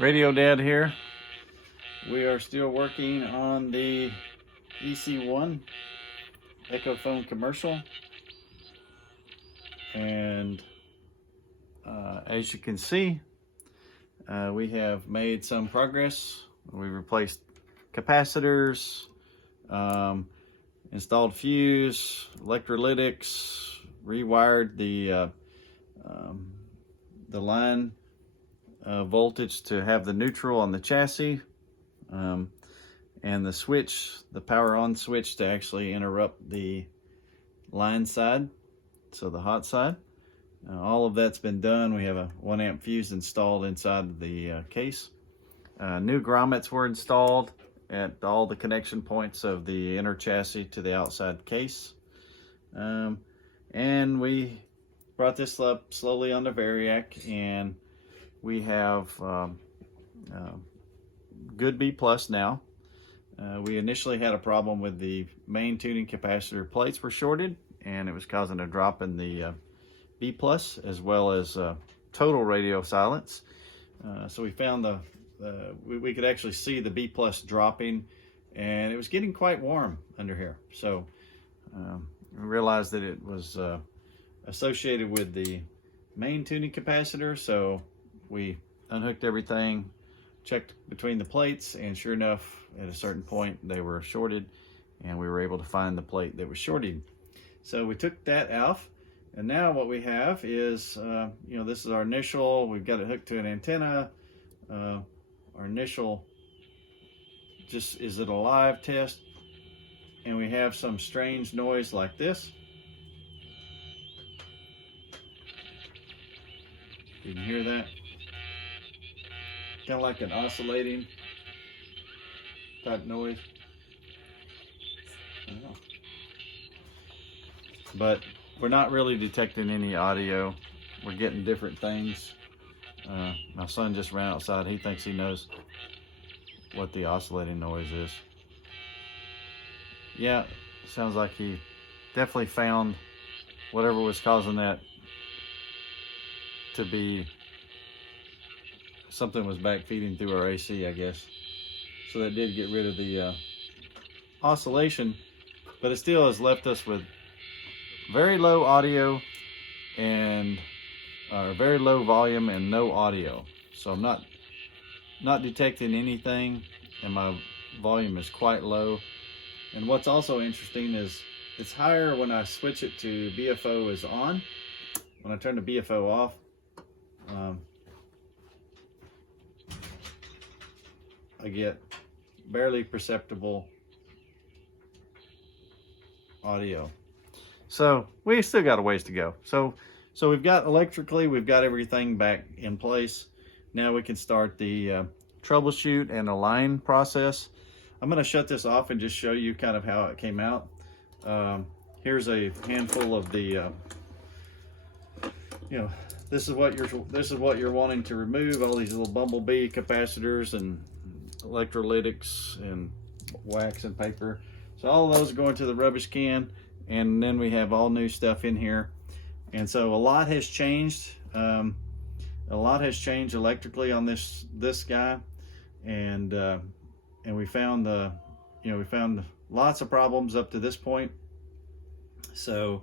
Radio Dad here. We are still working on the EC-1 Echophone Commercial, and as you can see, we have made some progress. We replaced capacitors, installed fuse, electrolytics, rewired the line voltage to have the neutral on the chassis, and the switch, the power on switch, to actually interrupt the line side, so the hot side. All of that's been done. We have a 1 amp fuse installed inside the case. New grommets were installed at all the connection points of the inner chassis to the outside case. And we brought this up slowly on the Variac, and we have good B plus now. We initially had a problem with the main tuning capacitor plates were shorted, and it was causing a drop in the B plus as well as total radio silence. So we found we could actually see the B plus dropping, and it was getting quite warm under here. So we realized that it was associated with the main tuning capacitor. So we unhooked everything, checked between the plates, and sure enough, at a certain point they were shorted, and we were able to find the plate that was shorted. So we took that off, and now what we have is, this is our initial, we've got it hooked to an antenna. Our initial, just is it alive test, and we have some strange noise like this. You can hear that? Kind of like an oscillating type noise. I don't know. But we're not really detecting any audio. We're getting different things. My son just ran outside. He thinks he knows what the oscillating noise is. Yeah, sounds like he definitely found whatever was causing that to be something was back feeding through our AC, I guess. So that did get rid of the oscillation, but it still has left us with very low audio and very low volume and no audio. So I'm not detecting anything, and my volume is quite low. And what's also interesting is it's higher when I switch it to BFO is on. When I turn the BFO off, I get barely perceptible audio. So we still got a ways to go. So we've got electrically, we've got everything back in place. Now we can start the troubleshoot and align process. I'm going to shut this off and just show you kind of how it came out. Here's a handful of the this is what you're wanting to remove, all these little bumblebee capacitors and electrolytics and wax and paper. So all of those are going to the rubbish can, and then we have all new stuff in here. And so a lot has changed. A lot has changed electrically on this guy, and we found we found lots of problems up to this point. So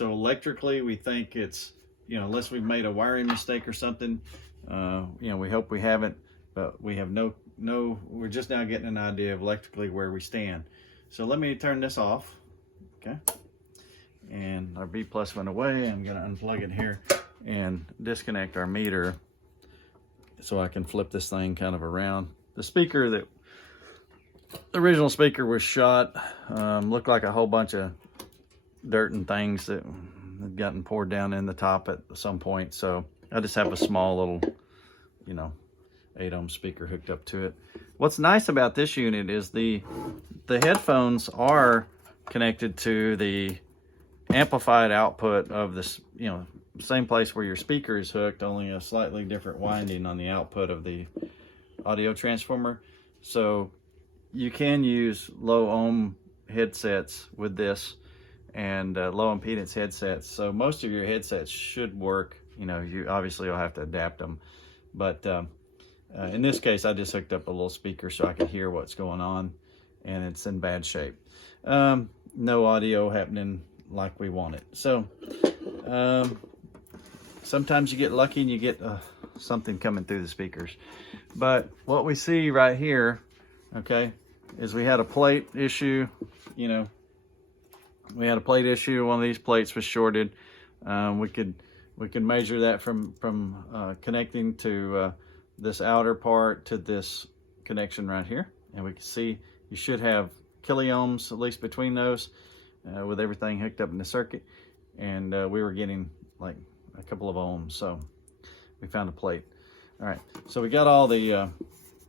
electrically, we think it's, unless we've made a wiring mistake or something, we hope we haven't, but we have we're just now getting an idea of electrically where we stand. So let me turn this off, okay? And our B plus went away. I'm gonna unplug it here and disconnect our meter so I can flip this thing kind of around. The original speaker was shot, looked like a whole bunch of dirt and things that had gotten poured down in the top at some point. So I just have a small little, 8 ohm speaker hooked up to it. What's nice about this unit is the headphones are connected to the amplified output of this, same place where your speaker is hooked, only a slightly different winding on the output of the audio transformer. So you can use low ohm headsets with this, and low impedance headsets. So most of your headsets should work. You obviously will have to adapt them, But in this case, I just hooked up a little speaker so I could hear what's going on, and it's in bad shape. No audio happening like we want it. So sometimes you get lucky and you get something coming through the speakers. But what we see right here, okay, is we had a plate issue. You know, we had a plate issue. One of these plates was shorted. We could measure that from connecting to this outer part to this connection right here, and we can see you should have kiloohms at least between those with everything hooked up in the circuit, and we were getting like a couple of ohms, so we found a plate. All right, so we got all the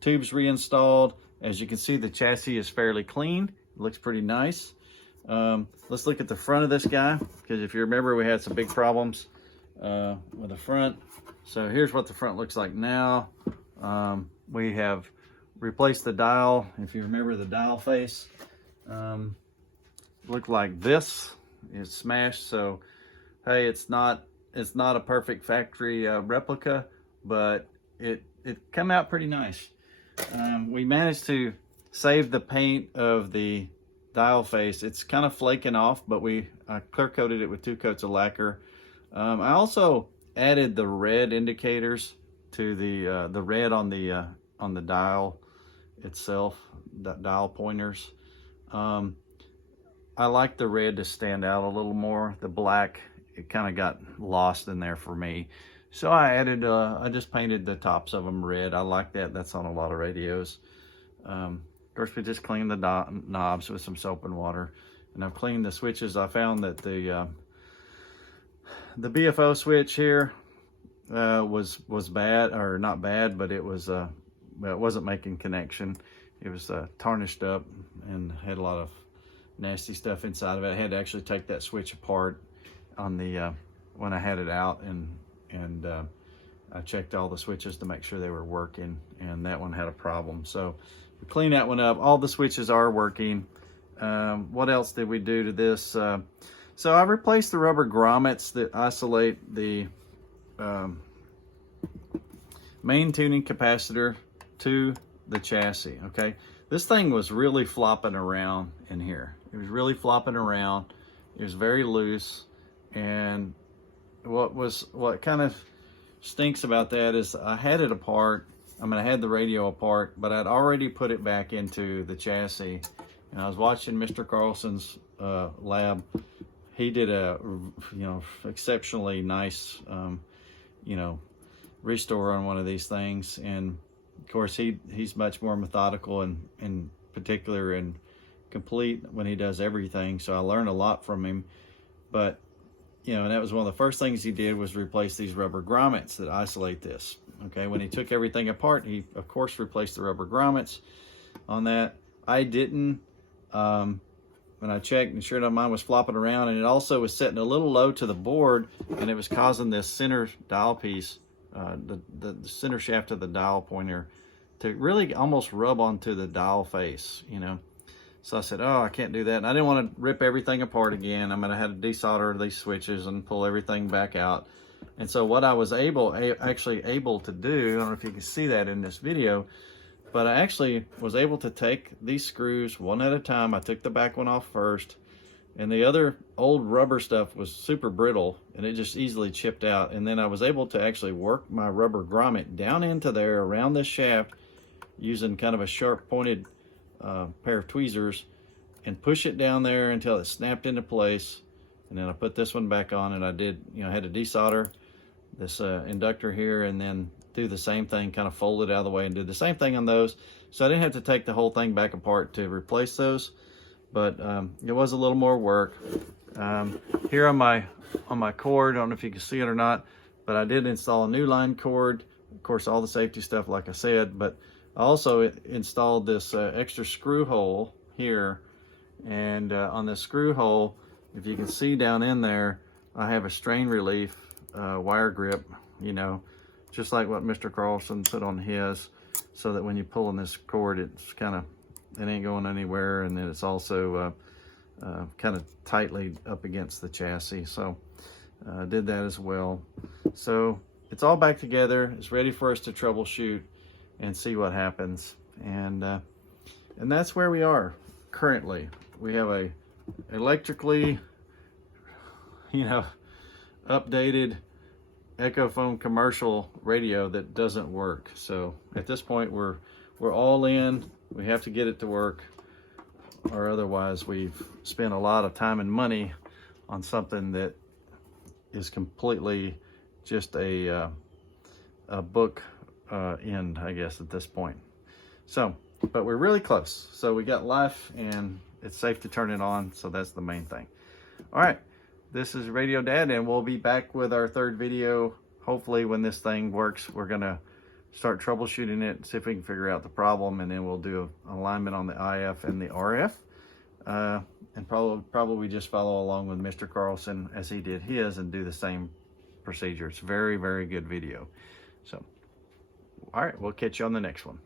tubes reinstalled. As you can see, the chassis is fairly clean. It looks pretty nice. Let's look at the front of this guy, because if you remember, we had some big problems with the front. So here's what the front looks like now. We have replaced the dial. If you remember, the dial face looked like this. It's smashed, so hey, it's not a perfect factory replica, but it came out pretty nice. We managed to save the paint of the dial face. It's kind of flaking off, but I clear coated it with 2 coats of lacquer. I also added the red indicators to the red on the dial itself, the dial pointers. I like the red to stand out a little more. The black, it kind of got lost in there for me. So I added, I just painted the tops of them red. I like that. That's on a lot of radios. Of course, we just cleaned the knobs with some soap and water. And I've cleaned the switches. I found that the BFO switch here was bad, or not bad, but it was well, it wasn't making connection. It was tarnished up and had a lot of nasty stuff inside of it. I had to actually take that switch apart on the when I had it out, and I checked all the switches to make sure they were working, and that one had a problem. So we cleaned that one up. All the switches are working. What else did we do to this? So I replaced the rubber grommets that isolate the main tuning capacitor to the chassis. Okay, this thing was really flopping around in here. It was really flopping around. It was very loose, and what kind of stinks about that is I had it apart. I had the radio apart, but I'd already put it back into the chassis. And I was watching Mr. Carlson's lab. He did a exceptionally nice restore on one of these things, and of course he's much more methodical and in particular and complete when he does everything. So I learned a lot from him. But and that was one of the first things he did, was replace these rubber grommets that isolate this. Okay, when he took everything apart, he of course replaced the rubber grommets on that. I didn't. When I checked, and sure enough, mine was flopping around, and it also was setting a little low to the board, and it was causing this center dial piece, the center shaft of the dial pointer, to really almost rub onto the dial face, So I said, oh, I can't do that. And I didn't want to rip everything apart again. I had to desolder these switches and pull everything back out. And so what I was actually able to do, I don't know if you can see that in this video, but I actually was able to take these screws one at a time. I took the back one off first, and the other old rubber stuff was super brittle, and it just easily chipped out. And then I was able to actually work my rubber grommet down into there around this shaft using kind of a sharp pointed pair of tweezers, and push it down there until it snapped into place. And then I put this one back on, and I did, had to desolder this inductor here, and then do the same thing, kind of fold it out of the way and do the same thing on those. So I didn't have to take the whole thing back apart to replace those, but it was a little more work. Here on my cord, I don't know if you can see it or not, but I did install a new line cord. Of course, all the safety stuff, like I said, but I also installed this extra screw hole here, and on this screw hole, if you can see down in there, I have a strain relief wire grip, just like what Mr. Carlson put on his, so that when you pull on this cord, it's it ain't going anywhere, and then it's also kind of tightly up against the chassis. So I did that as well. So it's all back together. It's ready for us to troubleshoot and see what happens. And that's where we are currently. We have a electrically, updated Echophone Commercial radio that doesn't work. So at this point, we're all in. We have to get it to work, or otherwise we've spent a lot of time and money on something that is completely just a book end, I guess, at this point. So, but we're really close. So we got life, and it's safe to turn it on. So that's the main thing. All right, this is Radio Dad, and we'll be back with our third video. Hopefully when this thing works, we're gonna start troubleshooting it, see if we can figure out the problem, and then we'll do an alignment on the IF and the RF. And probably just follow along with Mr. Carlson as he did his and do the same procedure. It's very, very good video. So, all right, we'll catch you on the next one.